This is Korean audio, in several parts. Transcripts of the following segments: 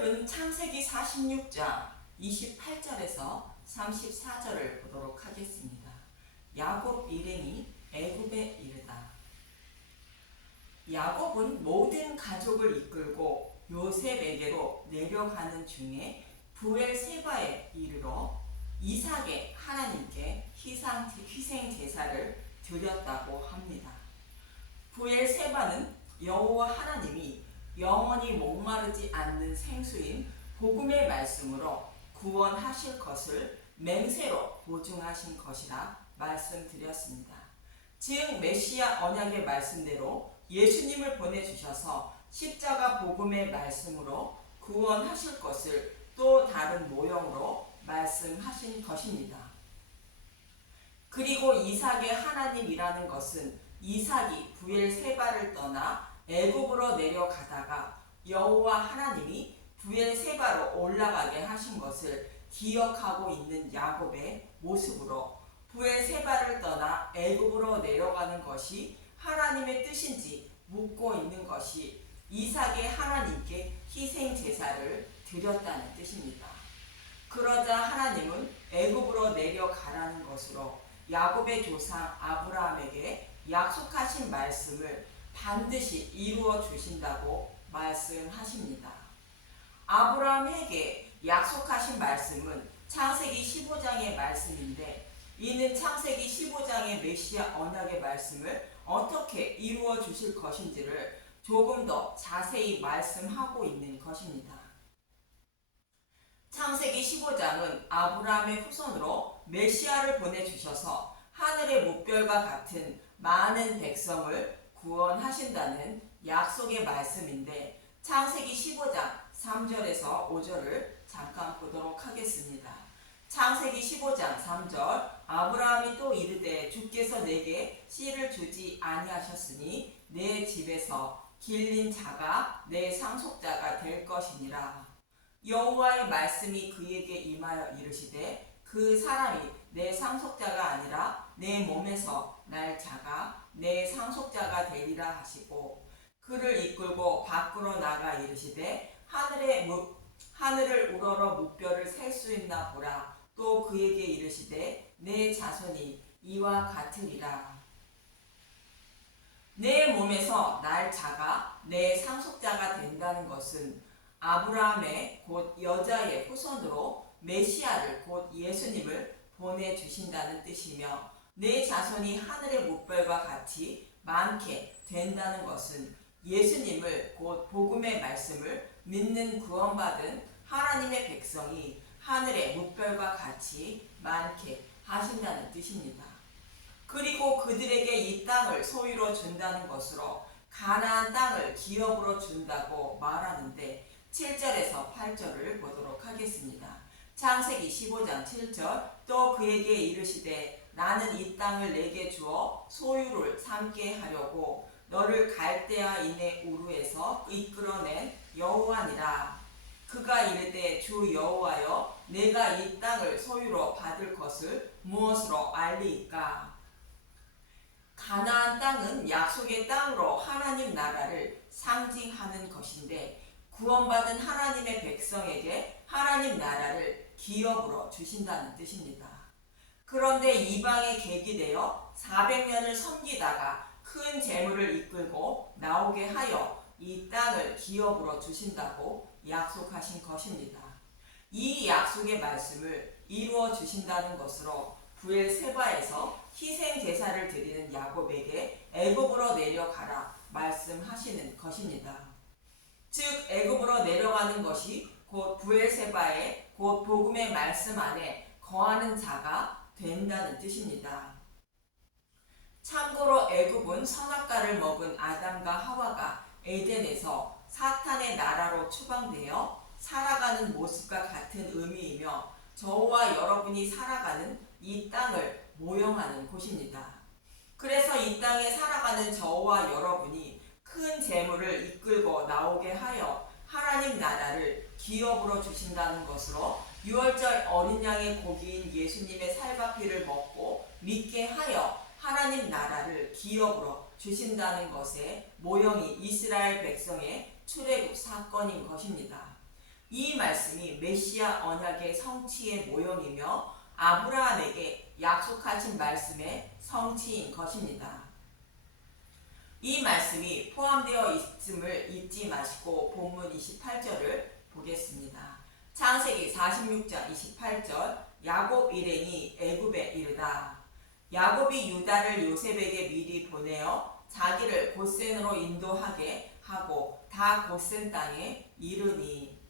오늘은 창세기 46장 28절에서 34절을 보도록 하겠습니다. 야곱 일행이 애굽에 이르다. 야곱은 모든 가족을 이끌고 요셉에게로 내려가는 중에 브엘세바에 이르러 이삭의 하나님께 희생 제사를 드렸다고 합니다. 브엘세바는 여호와 하나님이 영원히 목마르지 않는 생수인 복음의 말씀으로 구원하실 것을 맹세로 보증하신 것이라 말씀드렸습니다. 즉 메시아 언약의 말씀대로 예수님을 보내주셔서 십자가 복음의 말씀으로 구원하실 것을 또 다른 모형으로 말씀하신 것입니다. 그리고 이삭의 하나님이라는 것은 이삭이 브엘세바를 떠나 애굽으로 내려가다가 여호와 하나님이 브엘세바로 올라가게 하신 것을 기억하고 있는 야곱의 모습으로 브엘세바를 떠나 애굽으로 내려가는 것이 하나님의 뜻인지 묻고 있는 것이 이삭의 하나님께 희생 제사를 드렸다는 뜻입니다. 그러자 하나님은 애굽으로 내려가라는 것으로 야곱의 조상 아브라함에게 약속하신 말씀을 반드시 이루어 주신다고 말씀하십니다. 아브라함에게 약속하신 말씀은 창세기 15장의 말씀인데 이는 창세기 15장의 메시아 언약의 말씀을 어떻게 이루어 주실 것인지를 조금 더 자세히 말씀하고 있는 것입니다. 창세기 15장은 아브라함의 후손으로 메시아를 보내주셔서 하늘의 목별과 같은 많은 백성을 구원하신다는 약속의 말씀인데 창세기 15장 3절에서 5절을 잠깐 보도록 하겠습니다. 창세기 15장 3절 아브라함이 또 이르되 주께서 내게 씨를 주지 아니하셨으니 내 집에서 길린 자가 내 상속자가 될 것이니라. 여호와의 말씀이 그에게 임하여 이르시되 그 사람이 내 상속자가 아니라 내 몸에서 날 자가 내 상속자가 되리라 하시고 그를 이끌고 밖으로 나가 이르시되 하늘을 우러러 무뼈를 셀 수 있나 보라. 또 그에게 이르시되 내 자손이 이와 같으리라. 내 몸에서 날 자가 내 상속자가 된다는 것은 아브라함의 곧 여자의 후손으로 메시아를 곧 예수님을 보내주신다는 뜻이며 내 자손이 하늘의 무별과 같이 많게 된다는 것은 예수님을 곧 복음의 말씀을 믿는 구원받은 하나님의 백성이 하늘의 무별과 같이 많게 하신다는 뜻입니다. 그리고 그들에게 이 땅을 소유로 준다는 것으로 가나안 땅을 기업으로 준다고 말하는데 7절에서 8절을 보도록 하겠습니다. 창세기 15장 7절 또 그에게 이르시되 나는 이 땅을 내게 주어 소유를 삼게 하려고 너를 갈대아인의 우르에서 이끌어낸 여호와니라. 그가 이르되 주 여호와여 내가 이 땅을 소유로 받을 것을 무엇으로 알리이까? 가나안 땅은 약속의 땅으로 하나님 나라를 상징하는 것인데 구원받은 하나님의 백성에게 하나님 나라를 기업으로 주신다는 뜻입니다. 그런데 이방에 객이되어 400년을 섬기다가 큰 재물을 이끌고 나오게 하여 이 땅을 기업으로 주신다고 약속하신 것입니다. 이 약속의 말씀을 이루어 주신다는 것으로 브엘세바에서 희생 제사를 드리는 야곱에게 애굽으로 내려가라 말씀하시는 것입니다. 즉 애굽으로 내려가는 것이 곧 브엘세바의 곧 복음의 말씀 안에 거하는 자가 된다는 뜻입니다. 참고로 애굽은 선악과를 먹은 아담과 하와가 에덴에서 사탄의 나라로 추방되어 살아가는 모습과 같은 의미이며 저와 여러분이 살아가는 이 땅을 모형하는 곳입니다. 그래서 이 땅에 살아가는 저와 여러분이 큰 재물을 이끌고 나오게 하여 하나님 나라를 기업으로 주신다는 것으로 유월절 어린 양의 고기인 예수님의 살과 피를 먹고 믿게 하여 하나님 나라를 기업으로 주신다는 것의 모형이 이스라엘 백성의 출애굽 사건인 것입니다. 이 말씀이 메시아 언약의 성취의 모형이며 아브라함에게 약속하신 말씀의 성취인 것입니다. 이 말씀이 포함되어 있음을 잊지 마시고 본문 28절을 보겠습니다. 창세기 46장 28절 야곱 일행이 애굽에 이르다. 야곱이 유다를 요셉에게 미리 보내어 자기를 고센으로 인도하게 하고 다 고센 땅에 이르니.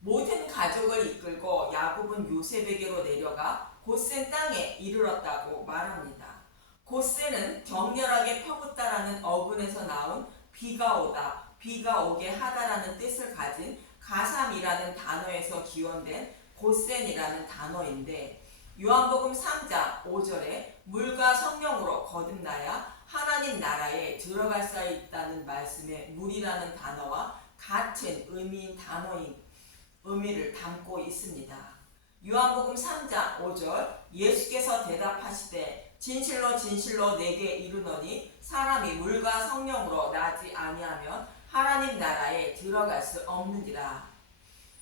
모든 가족을 이끌고 야곱은 요셉에게로 내려가 고센 땅에 이르렀다고 말합니다. 고센은 격렬하게 퍼붓다라는 어근에서 나온 비가 오다, 비가 오게 하다라는 뜻을 가진 가삼이라는 단어에서 기원된 고센이라는 단어인데, 요한복음 3장 5절에 물과 성령으로 거듭나야 하나님 나라에 들어갈 수 있다는 말씀에 물이라는 단어와 같은 의미인 의미를 담고 있습니다. 요한복음 3장 5절 예수께서 대답하시되 진실로 진실로 내게 이르노니 사람이 물과 성령으로 나지 아니하면 하나님 나라에 들어갈 수 없느니라.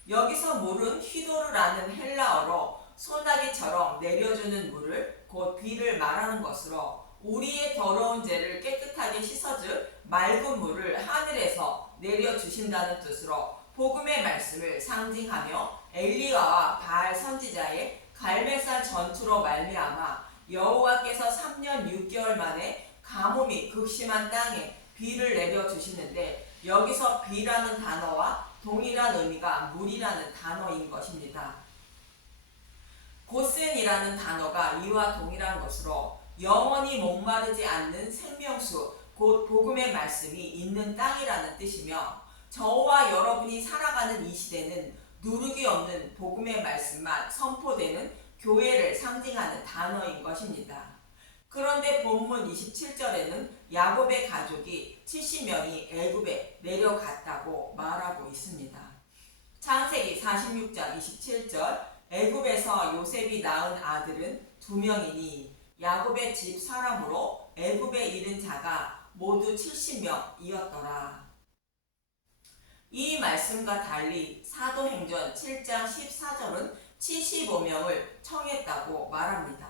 여기서 물은 휘도르라는 헬라어로 소나기처럼 내려주는 물을 곧 비를 말하는 것으로 우리의 더러운 죄를 깨끗하게 씻어줄 맑은 물을 하늘에서 내려주신다는 뜻으로 복음의 말씀을 상징하며 엘리야와 바알 선지자의 갈멜산 전투로 말미암아 여호와께서 3년 6개월 만에 가뭄이 극심한 땅에 비를 내려주시는데, 여기서 비라는 단어와 동일한 의미가 물이라는 단어인 것입니다. 고센이라는 단어가 이와 동일한 것으로 영원히 목마르지 않는 생명수, 곧 복음의 말씀이 있는 땅이라는 뜻이며, 저와 여러분이 살아가는 이 시대는 누룩이 없는 복음의 말씀만 선포되는 교회를 상징하는 단어인 것입니다. 그런데 본문 27절에는 야곱의 가족이 70명이 애굽에 내려갔다고 말하고 있습니다. 창세기 46장 27절 애굽에서 요셉이 낳은 아들은 2명이니 야곱의 집 사람으로 애굽에 이른 자가 모두 70명이었더라. 이 말씀과 달리 사도행전 7장 14절은 75명을 청했다고 말합니다.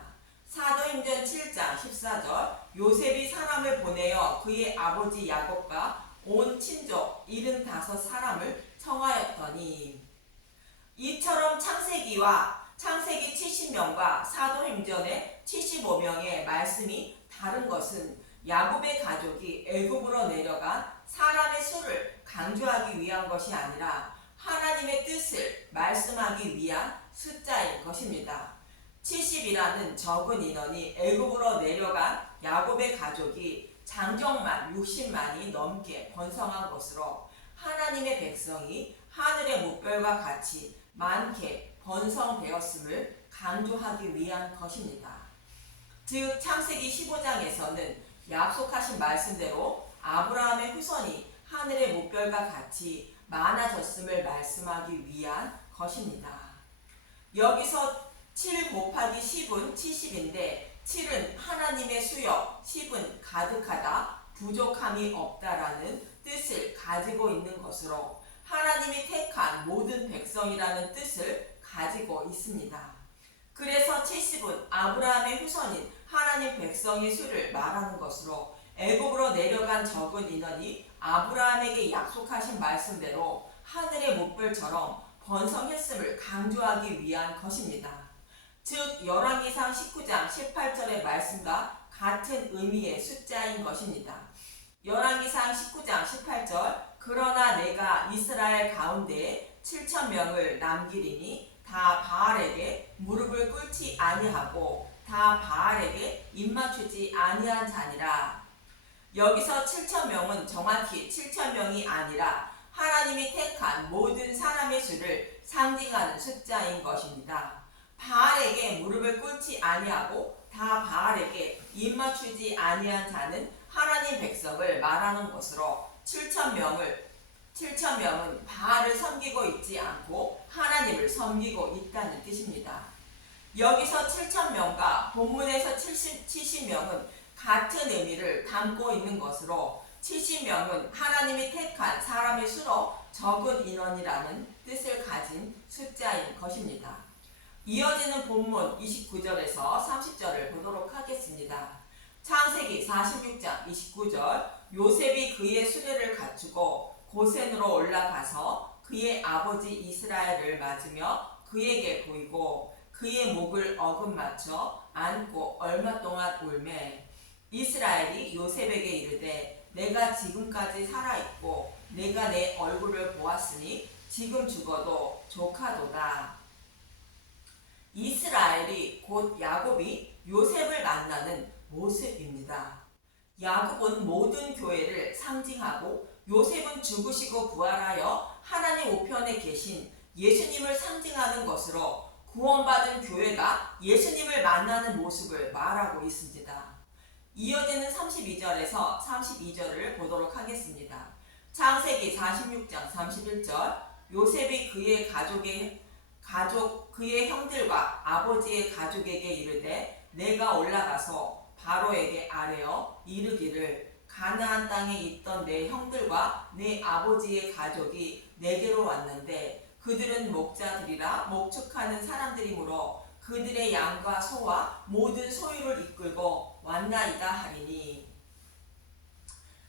사도행전 7장 14절 요셉이 사람을 보내어 그의 아버지 야곱과 온 친족 75사람을 청하였더니. 이처럼 창세기 70명과 사도행전의 75명의 말씀이 다른 것은 야곱의 가족이 애굽으로 내려간 사람의 수를 강조하기 위한 것이 아니라 하나님의 뜻을 말씀하기 위한 숫자인 것입니다. 70이라는 적은 인원이 애굽으로 내려간 야곱의 가족이 장정만 60만이 넘게 번성한 것으로 하나님의 백성이 하늘의 무별과 같이 많게 번성되었음을 강조하기 위한 것입니다. 즉 창세기 15장에서는 약속하신 말씀대로 아브라함의 후손이 하늘의 무별과 같이 많아졌음을 말씀하기 위한 것입니다. 여기서 7 곱하기 10은 70인데 7은 하나님의 수요, 10은 가득하다, 부족함이 없다라는 뜻을 가지고 있는 것으로 하나님이 택한 모든 백성이라는 뜻을 가지고 있습니다. 그래서 70은 아브라함의 후손인 하나님 백성의 수를 말하는 것으로 애굽으로 내려간 적은 인원이 아브라함에게 약속하신 말씀대로 하늘의 못별처럼 번성했음을 강조하기 위한 것입니다. 즉 열왕기상 19장 18절의 말씀과 같은 의미의 숫자인 것입니다. 열왕기상 19장 18절 그러나 내가 이스라엘 가운데에 7,000명을 남기리니 다 바알에게 무릎을 꿇지 아니하고 다 바알에게 입맞추지 아니한 자니라. 여기서 7,000명은 정확히 7,000명이 아니라 하나님이 택한 모든 사람의 수를 상징하는 숫자인 것입니다. 바알에게 무릎을 꿇지 아니하고 다 바알에게 입맞추지 아니한 자는 하나님 백성을 말하는 것으로 7,000명은 바알을 섬기고 있지 않고 하나님을 섬기고 있다는 뜻입니다. 여기서 7,000명과 본문에서 70명은 같은 의미를 담고 있는 것으로 70명은 하나님이 택한 사람의 수로 적은 인원이라는 뜻을 가진 숫자인 것입니다. 이어지는 본문 29절에서 30절을 보도록 하겠습니다. 창세기 46장 29절 요셉이 그의 수레를 갖추고 고센으로 올라가서 그의 아버지 이스라엘을 맞으며 그에게 보이고 그의 목을 어긋맞춰 안고 얼마 동안 울매 이스라엘이 요셉에게 이르되 내가 지금까지 살아있고 내가 내 얼굴을 보았으니 지금 죽어도 조카도다. 이스라엘이 곧 야곱이 요셉을 만나는 모습입니다. 야곱은 모든 교회를 상징하고 요셉은 죽으시고 부활하여 하나님 우편에 계신 예수님을 상징하는 것으로 구원받은 교회가 예수님을 만나는 모습을 말하고 있습니다. 이어지는 32절에서 32절을 보도록 하겠습니다. 창세기 46장 31절 요셉이 그의 형들과 아버지의 가족에게 이르되 내가 올라가서 바로에게 아뢰어 이르기를 가나안 땅에 있던 내 형들과 내 아버지의 가족이 내게로 왔는데 그들은 목자들이라 목축하는 사람들이므로 그들의 양과 소와 모든 소유를 이끌고 왔나이다 하리니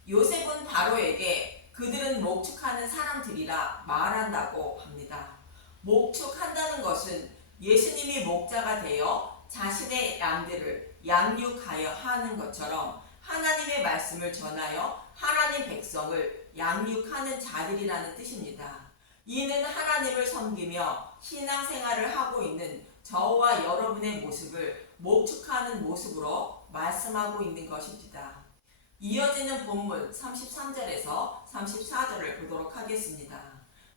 요셉은 바로에게 그들은 목축하는 사람들이라 말한다고 합니다. 목축한다는 것은 예수님이 목자가 되어 자신의 양들을 양육하여 하는 것처럼 하나님의 말씀을 전하여 하나님 백성을 양육하는 자들이라는 뜻입니다. 이는 하나님을 섬기며 신앙생활을 하고 있는 저와 여러분의 모습을 목축하는 모습으로 말씀하고 있는 것입니다. 이어지는 본문 33절에서 34절을 보도록 하겠습니다.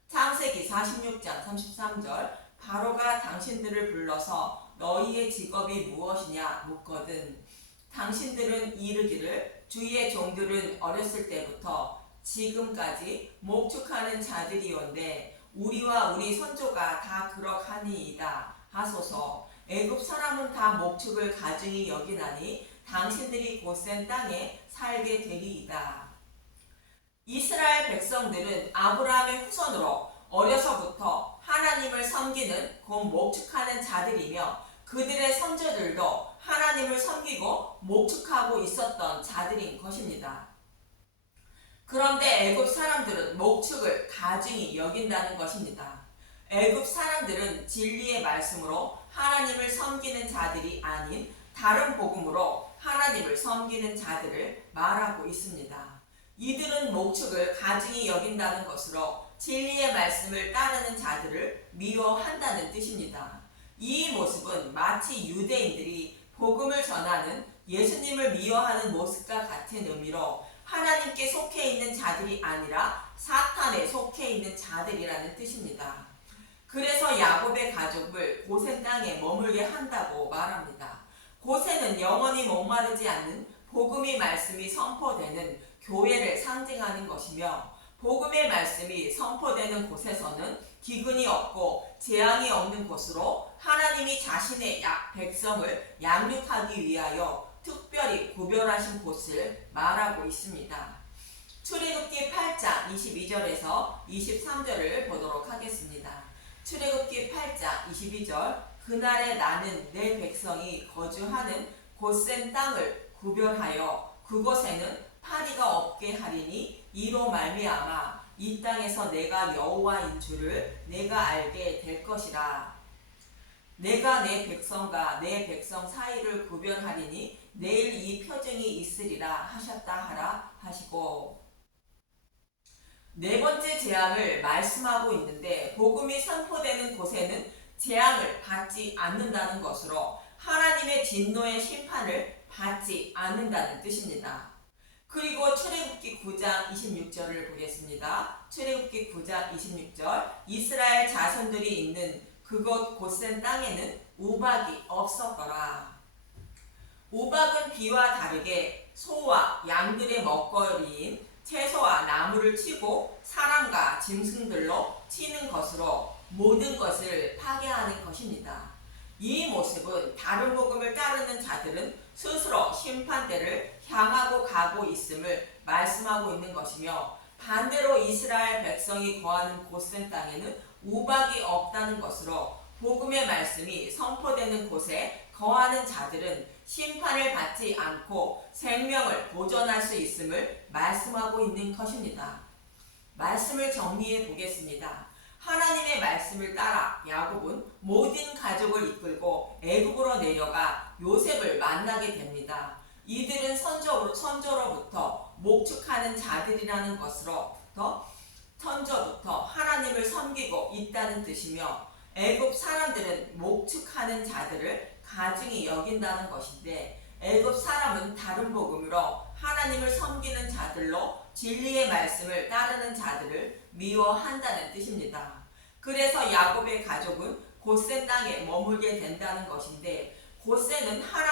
창세기 46장 33절 바로가 당신들을 불러서 너희의 직업이 무엇이냐 묻거든 당신들은 이르기를 주의 종들은 어렸을 때부터 지금까지 목축하는 자들이온데 우리와 우리 선조가 다 그럭하니이다 하소서. 애굽 사람은 다 목축을 가증히 여기나니 당신들이 고센 땅에 살게 되리이다. 이스라엘 백성들은 아브라함의 후손으로 어려서부터 하나님을 섬기는 곧 목축하는 자들이며 그들의 선조들도 하나님을 섬기고 목축하고 있었던 자들인 것입니다. 그런데 애굽 사람들은 목축을 가증히 여긴다는 것입니다. 애굽 사람들은 진리의 말씀으로 하나님을 섬기는 자들이 아닌 다른 복음으로 하나님을 섬기는 자들을 말하고 있습니다. 이들은 목축을 가증히 여긴다는 것으로 진리의 말씀을 따르는 자들을 미워한다는 뜻입니다. 이 모습은 마치 유대인들이 복음을 전하는 예수님을 미워하는 모습과 같은 의미로 하나님께 속해 있는 자들이 아니라 사탄에 속해 있는 자들이라는 뜻입니다. 그래서 야곱의 가족을 고센 땅에 머물게 한다고 말합니다. 고센은 영원히 목마르지 않는 복음의 말씀이 선포되는 교회를 상징하는 것이며 복음의 말씀이 선포되는 곳에서는 기근이 없고 재앙이 없는 곳으로 하나님이 자신의 백성을 양육하기 위하여 특별히 구별하신 곳을 말하고 있습니다. 출애굽기 8장 22절에서 23절을 보도록 하겠습니다. 출애굽기 8장 22절 그날에 나는 내 백성이 거주하는 고센 땅을 구별하여 그곳에는 파리가 없게 하리니 이로 말미암아 이 땅에서 내가 여호와인 줄을 내가 알게 될 것이라. 내가 내 백성과 내 백성 사이를 구별하리니 내일 이 표징이 있으리라 하셨다 하라 하시고 네 번째 재앙을 말씀하고 있는데 복음이 선포되는 곳에는 재앙을 받지 않는다는 것으로 하나님의 진노의 심판을 받지 않는다는 뜻입니다. 그리고 출애굽기 9장 26절을 보겠습니다. 출애굽기 9장 26절 이스라엘 자손들이 있는 그곳 고센 땅에는 우박이 없었더라. 우박은 비와 다르게 소와 양들의 먹거리인 채소와 나무를 치고 사람과 짐승들로 치는 것으로 모든 것을 파괴하는 것입니다. 이 모습은 다른 복음을 따르는 자들은 스스로 심판대를 향하고 가고 있음을 말씀하고 있는 것이며 반대로 이스라엘 백성이 거하는 고센 땅에는 우박이 없다는 것으로 복음의 말씀이 선포되는 곳에 거하는 자들은 심판을 받지 않고 생명을 보존할 수 있음을 말씀하고 있는 것입니다. 말씀을 정리해 보겠습니다. 하나님의 말씀을 따라 야곱은 모든 가족을 이끌고 애굽으로 내려가 요셉을 만나게 됩니다. 이들은 선조로부터 목축하는 자들이라는 것으로부터 선조부터 하나님을 섬기고 있다는 뜻이며 애굽 사람들은 목축하는 자들을 가증히 여긴다는 것인데 애굽 사람은 다른 복음으로 하나님을 섬기는 자들로 진리의 말씀을 따르는 자들을 미워한다는 뜻입니다. 그래서 야곱의 가족은 고센 땅에 머물게 된다는 것인데 고센은 하나님이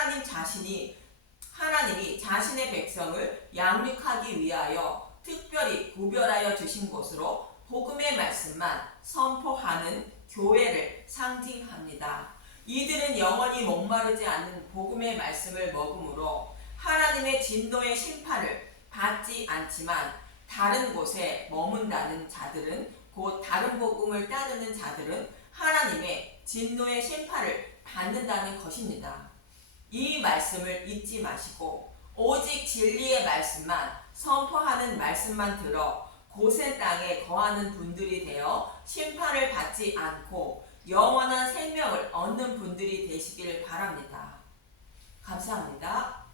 자신의 백성을 양육하기 위하여 특별히 구별하여 주신 곳으로 복음의 말씀만 선포하는 교회를 상징합니다. 이들은 영원히 목마르지 않는 복음의 말씀을 먹음으로 하나님의 진노의 심판을 받지 않지만 다른 곳에 머문다는 자들은 곧 다른 복음을 따르는 자들은 하나님의 진노의 심판을 받는다는 것입니다. 이 말씀을 잊지 마시고 오직 진리의 말씀만 선포하는 말씀만 들어 고센 땅에 거하는 분들이 되어 심판을 받지 않고 영원한 생명을 얻는 분들이 되시길 바랍니다. 감사합니다.